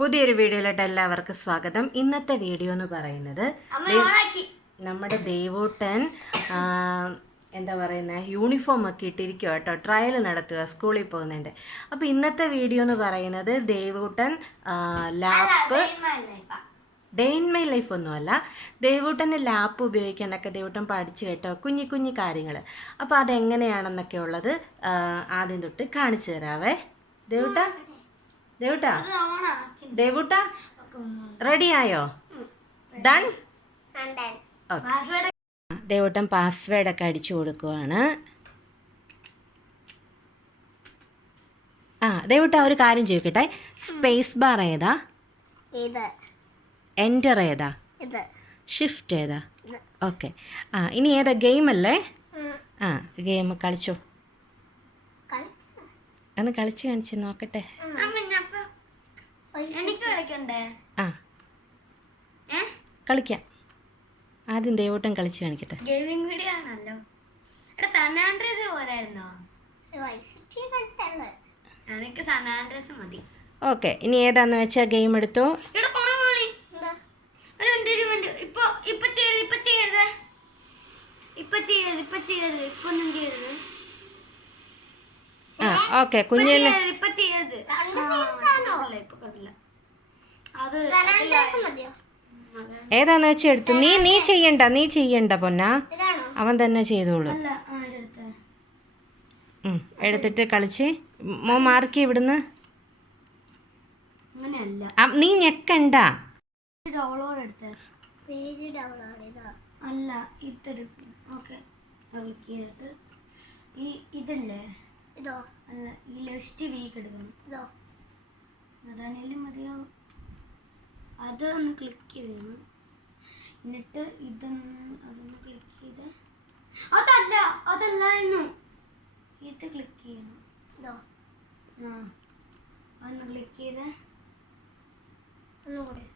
പുതിയൊരു വീഡിയോയിലോട്ട് എല്ലാവർക്കും സ്വാഗതം. ഇന്നത്തെ വീഡിയോ എന്ന് പറയുന്നത് നമ്മുടെ ദേവൂട്ടൻ എന്താ പറയുന്നത് യൂണിഫോം ഒക്കെ ഇട്ടിരിക്കുക കേട്ടോ. ട്രയൽ നടത്തുക സ്കൂളിൽ പോകുന്നതിന്റെ അപ്പോൾ ഇന്നത്തെ വീഡിയോ എന്ന് പറയുന്നത് Devoottan lap day in my life ഒന്നുമല്ല ദേവൂട്ടന്റെ ലാപ്പ് ഉപയോഗിക്കാനൊക്കെ ദേവൂട്ടൻ പഠിച്ചു കേട്ടോ. കുഞ്ഞി കുഞ്ഞി കാര്യങ്ങൾ. അപ്പോൾ അതെങ്ങനെയാണെന്നൊക്കെ ഉള്ളത് ആദ്യം തൊട്ട് കാണിച്ചു തരാവേ. ദേവൂട്ട ദേവൂട്ട? ദേവുട്ട റെഡി ആയോ ഡൺ? ദേവട്ടം പാസ്വേഡ് ഒക്കെ അടിച്ചു കൊടുക്കുവാണ്. ആ ദേവട്ടാ ഒരു കാര്യം ചോദിക്കട്ടെ? സ്പേസ് ബാർ ഏതാ? എന്റർ ഏതാ? ഷിഫ്റ്റ് ഏതാ? ഓക്കെ. ആ ഇനി ഏതാ? ഗെയിം അല്ലേ? ആ ഗെയിം കളിച്ചോ? ഒന്ന് കളിച്ച് കാണിച്ച് നോക്കട്ടെ. കളിക്കണ്ടേ? ആ. കളിക്കാം. ആദ്യം ദൈവോട്ടം കളിച്ച് കാണിക്കട്ടെ. ഗെയിമിംഗ് വീഡിയോ ആണല്ലോ. എടാ സനാൻഡ്രസ് പോരായിരുന്നോ? എനിക്ക് സനാൻഡ്രസ് മതി. ഓക്കെ ഇനി ഏതാന്ന് വെച്ചാ ഗെയിം എടുത്തു? ഇപ്പൊ ഇപ്പൊ ചെയ്യരുത് ഇപ്പൊ ചെയ്യരുത്. ഇപ്പൊ ചെയ്യരുത് ഇപ്പൊ ചെയ്യരുത്. ഇപ്പൊ ഒന്നും ചെയ്യരുത്. ഓക്കെ ഇപ്പൊ കുഞ്ഞിന് ഇപ്പൊ ചെയ്യരുത് ആ, കുഴപ്പമില്ല, ഇപ്പൊ കുഴപ്പമില്ല അത് ഏതാന്ന് വെച്ചാൽ എടുത്തു. നീ നീ ചെയ്യണ്ട നീ ചെയ്യണ്ട പൊന്ന. അവൻ തന്നെ ചെയ്തോളൂ. എടുത്തിട്ട് കളിച്ച്. മോ മാർക്ക് ഇവിടുന്ന്. നീ ഞെക്കണ്ട. ഡൗൺലോഡ് എടുത്തേ. പേജ് ഡൗൺലോഡ് ചെയ്തോ? അല്ല ഇതൊരു ഓക്കെ. ഈ ഇതില്ലേ? ഇതോ? അല്ല ഈ ലിസ്റ്റ് വീക്ക് എടുക്കണം ഇതോ? അതാണെങ്കിലും മതിയാവും. അത് ഒന്ന് ക്ലിക്ക് ചെയ്യണം എന്നിട്ട് ഇതൊന്ന് അതൊന്ന് ക്ലിക്ക് ചെയ്ത്. അതല്ല അതല്ലായിരുന്നു. ഇത് ക്ലിക്ക് ചെയ്യണം. ഇതോ. ആ ഒന്ന് ക്ലിക്ക് ചെയ്ത്. ഒന്നുകൂടെ.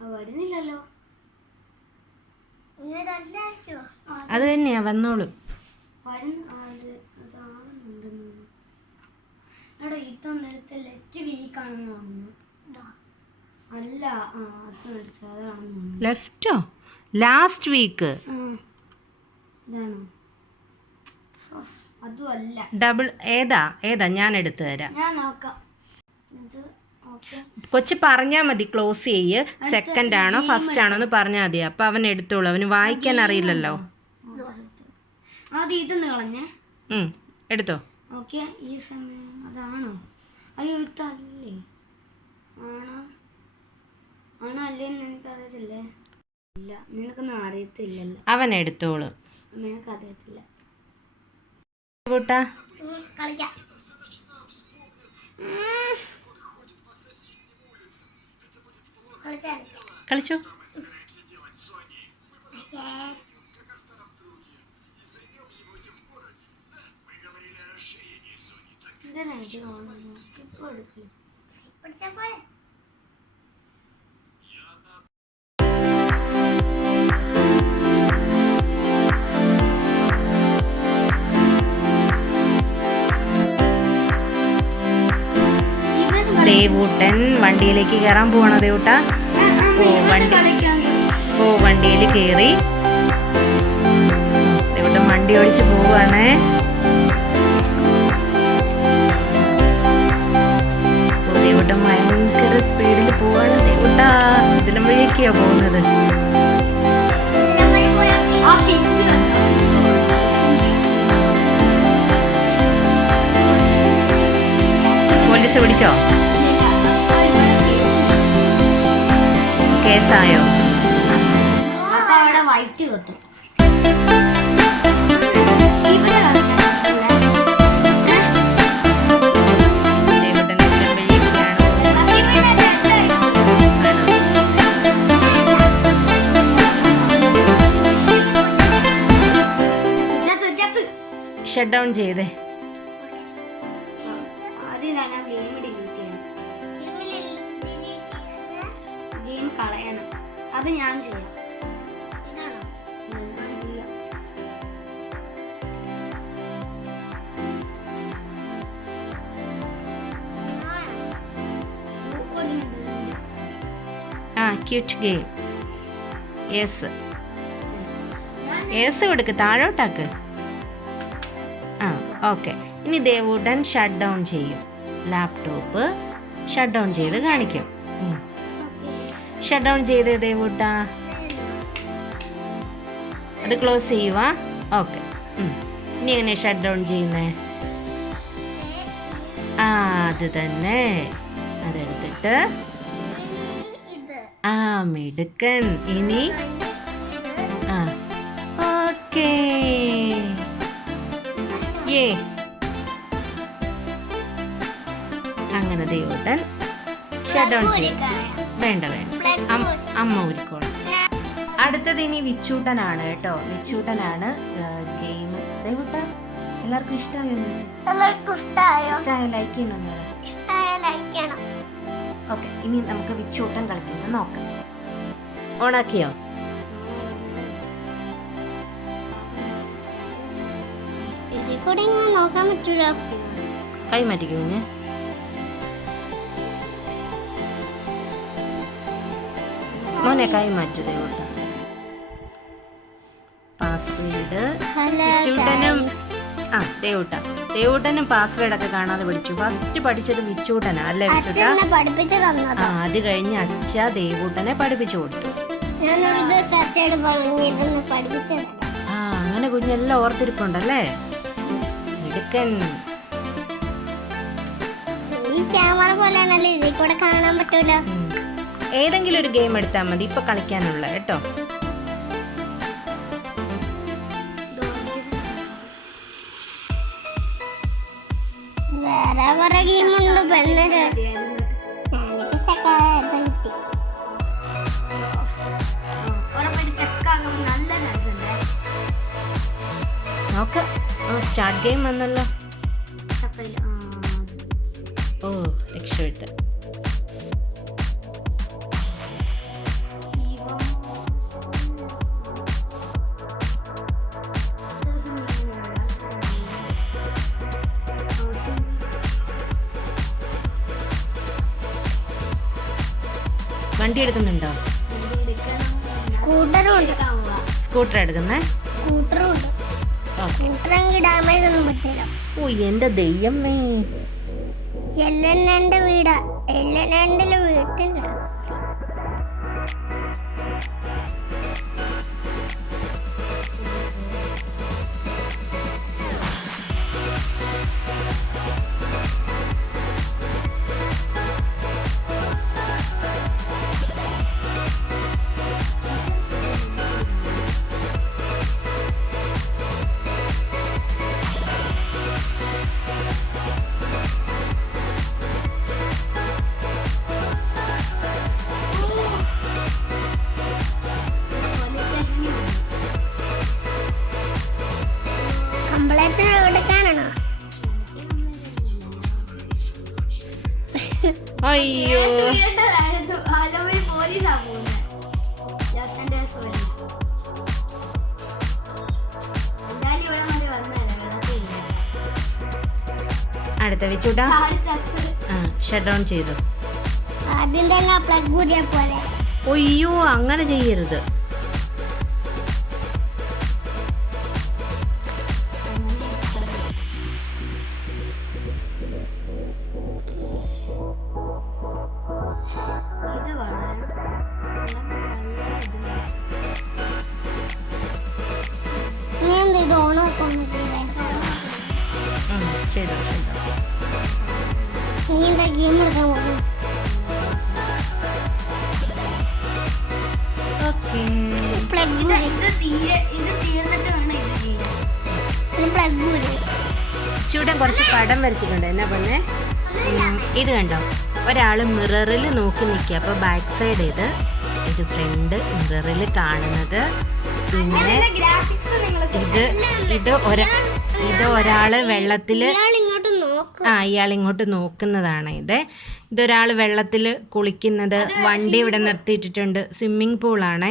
ആ, വരുന്നില്ലല്ലോ. അത് തന്നെയാ വന്നോളും. വരുന്ന ഇതൊന്നും ലെഫ്റ്റ് വീക്കാണെന്ന് തോന്നുന്നു അല്ല ആ അത് അതാണെന്ന് ലെഫ്റ്റോ ലാസ്റ്റ് വീക്ക് ഇതാണോ അതും അല്ല ഡബിൾ ഏതാ? ഏതാ? ഞാൻ എടുത്തു തരാം. ഞാൻ നോക്കാം ഇത് ഓക്കെ കൊച്ചു പറഞ്ഞാൽ മതി ക്ലോസ് ചെയ്യ്. സെക്കൻഡ് ആണോ ഫസ്റ്റ് ആണോ എന്ന് പറഞ്ഞാൽ മതി. അപ്പം അവൻ എടുത്തോളൂ. അവന് വായിക്കാൻ അറിയില്ലല്ലോ. ആദ്യം ഇതൊന്ന് കളഞ്ഞേ. ഉം, എടുത്തോ? ഓക്കെ ഈ സമയം അതാണോ? അയ്യോ തല്ലേ ആണോ? ആണോ അല്ലേന്ന് എനിക്കറിയത്തില്ലേ? ഇല്ല നിനക്കൊന്നും അറിയത്തില്ലല്ലോ. അവൻ എടുത്തോളൂ. നിനക്ക് അറിയത്തില്ല കൂട്ടാ കളിക്കാം. കളിച്ചോ? ദേവൂട്ടൻ വണ്ടിയിലേക്ക് കയറാൻ പോവാണ് ദേവൂട്ട ഓ വണ്ടി. ഓ വണ്ടിയിൽ കയറി ദേവൂട്ടൻ വണ്ടി ഓടിച്ച് പോവാണേ. വഴിയൊക്കെയാ പോകുന്നത്. പോലീസ് പിടിച്ചോ? കേസായോ? ഷട്ട് ഡൗൺ ചെയ്തേ. ഗെയിം അത് ഞാൻ ചെയ്യാം. ആ ഗെയിം എസ് എസ് കൊടുക്ക് താഴോട്ടാക്ക്. ഓക്കെ ഇനി ദേവൂട്ടൻ ഷട്ട് ഡൗൺ ചെയ്യും. ലാപ്ടോപ്പ് ഷട്ട് ഡൗൺ ചെയ്ത് കാണിക്കും. ഷട്ട് ഡൗൺ ചെയ്ത് ദേവൂട്ട അത് ക്ലോസ് ചെയ്യുവാ ഓക്കെ ഇനി എങ്ങനെ ഷട്ട് ഡൗൺ ചെയ്യുന്നേ? ആ അത് തന്നെ. അതെടുത്തിട്ട്. ആ മിടുക്കൻ. ഇനി അങ്ങനെ ഷട്ട് ഡൗൺ ചെയ്യും. വേണ്ട വേണ്ട. അമ്മ ഊരിക്കോളും. അടുത്തത് ഇനി വിച്ചൂട്ടനാണ് കേട്ടോ. വിച്ചൂട്ടനാണ് ഗെയിം ദൈവട്ട എല്ലാവർക്കും ഇഷ്ടമായോ ഇഷ്ടമായ ലൈക്ക് ചെയ്യണമെന്ന് ചെയ്യണം ഓക്കെ ഇനി നമുക്ക് വിച്ചൂട്ടൻ കളിക്കുന്നത് നോക്കാം. ഓണാക്കിയോ? കൂടെ നോക്കാൻ പറ്റൂല. കൈ മാറ്റിക്കോ കുഞ്ഞ് കൈമാറ്റു ദൈവട്ട പാസ്വേഡ് വിച്ചൂട്ടനും ആ ദേവൂട്ട ദേവൂട്ടനും പാസ്വേഡ് ഒക്കെ കാണാതെ പഠിച്ചു ഫസ്റ്റ് പഠിച്ചത് വിച്ചൂട്ടനാ അല്ലേ വിച്ചൂട്ട? ആ അത് കഴിഞ്ഞ് അച്ഛ ദേവൂട്ടനെ പഠിപ്പിച്ചു കൊടുത്തു. ആ അങ്ങനെ കുഞ്ഞെല്ലാം ഓർത്തിരിപ്പുണ്ടല്ലേ? മിടുക്കൻ. ഈ ക്യാമറ പോലെയാണല്ലോ ഇതിൽ കൂടെ കാണാൻ പറ്റൂല. ഏതെങ്കിലും ഒരു ഗെയിം എടുത്താൽ മതി. ഇപ്പൊ കളിക്കാനുള്ള കേട്ടോ. വേറെ കുറെ ഗെയിമുണ്ട് പെണ്ണൊരു എനിക്ക് സെക്കൻഡ് കിട്ടി. നോക്ക്. ഓ സ്റ്റാർട്ട് ഗെയിം വന്നല്ലോ. ഓ രക്ഷപ്പെട്ട്. വണ്ടി എടുക്കുന്നുണ്ടോ സ്കൂട്ടർ എടുക്കുന്നേ ഓ എന്റെ എല്ലനന്റെ വീടാ. എല്ലനന്റെ അടുത്ത വെച്ചൂട്ടാ ഷട്ട് ഡൗൺ ചെയ്തു. ഒയ്യോ അങ്ങനെ ചെയ്യരുത്. എന്താ ഗെയിം എടുക്കാൻ പോകുന്നു ഓക്കേ പ്ലഗ് ചൂടൻ കുറച്ച് പടം വരച്ചിട്ടുണ്ട്. എന്നാ പറഞ്ഞേ ഇത് കണ്ടോ? ഒരാൾ മിററിൽ നോക്കി നിൽക്കുക. അപ്പോൾ ബാക്ക് സൈഡ് ഇത്. ഇത് ഫ്രണ്ട് മിററിൽ കാണുന്നത്. പിന്നെ ഇത് ഇത് ഒരാ ഇത് ഒരാൾ വെള്ളത്തിൽ ആ ഇയാൾ ഇങ്ങോട്ട് നോക്കുന്നതാണ് ഇത്. ഇതൊരാൾ വെള്ളത്തിൽ കുളിക്കുന്നത് വണ്ടി ഇവിടെ നിർത്തിയിട്ടിട്ടുണ്ട്. സ്വിമ്മിംഗ് പൂളാണ്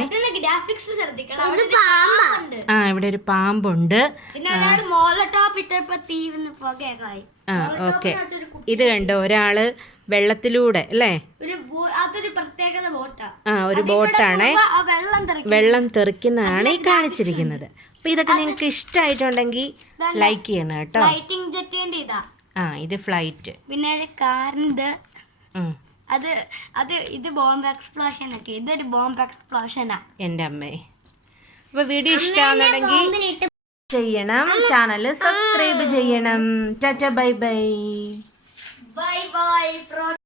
ആ ഇവിടെ ഒരു പാമ്പുണ്ട്. ആ. ഓക്കെ. ഇത് കണ്ടോ ഒരാൾ വെള്ളത്തിലൂടെ അല്ലേ? ഒരു അതൊരു പ്രത്യേകത ബോട്ടാ. ആ ഒരു ബോട്ടാണ്. വെള്ളം തെറിക്കും വെള്ളം തെറിക്കുന്നതാണ് ഈ കാണിച്ചിരിക്കുന്നത്. അപ്പൊ ഇതൊക്കെ നിങ്ങൾക്ക് ഇഷ്ടമായിട്ടുണ്ടെങ്കിൽ ലൈക്ക് ചെയ്യണം കേട്ടോ. ആ ഇത് ഫ്ലൈറ്റ് പിന്നെ കാറിന്റെ അത് അത് ഇത് ബോംബ് എക്സ്പ്ലോഷൻ ഒക്കെ. ഇതൊരു ബോംബ് എക്സ്പ്ലോഷനാ എന്റെ അമ്മേ. അപ്പൊ വീഡിയോ ഇഷ്ടമാണെന്നുണ്ടെങ്കിൽ ചെയ്യണം. ചാനൽ സബ്സ്ക്രൈബ് ചെയ്യണം. Tata bye bye. Bye bye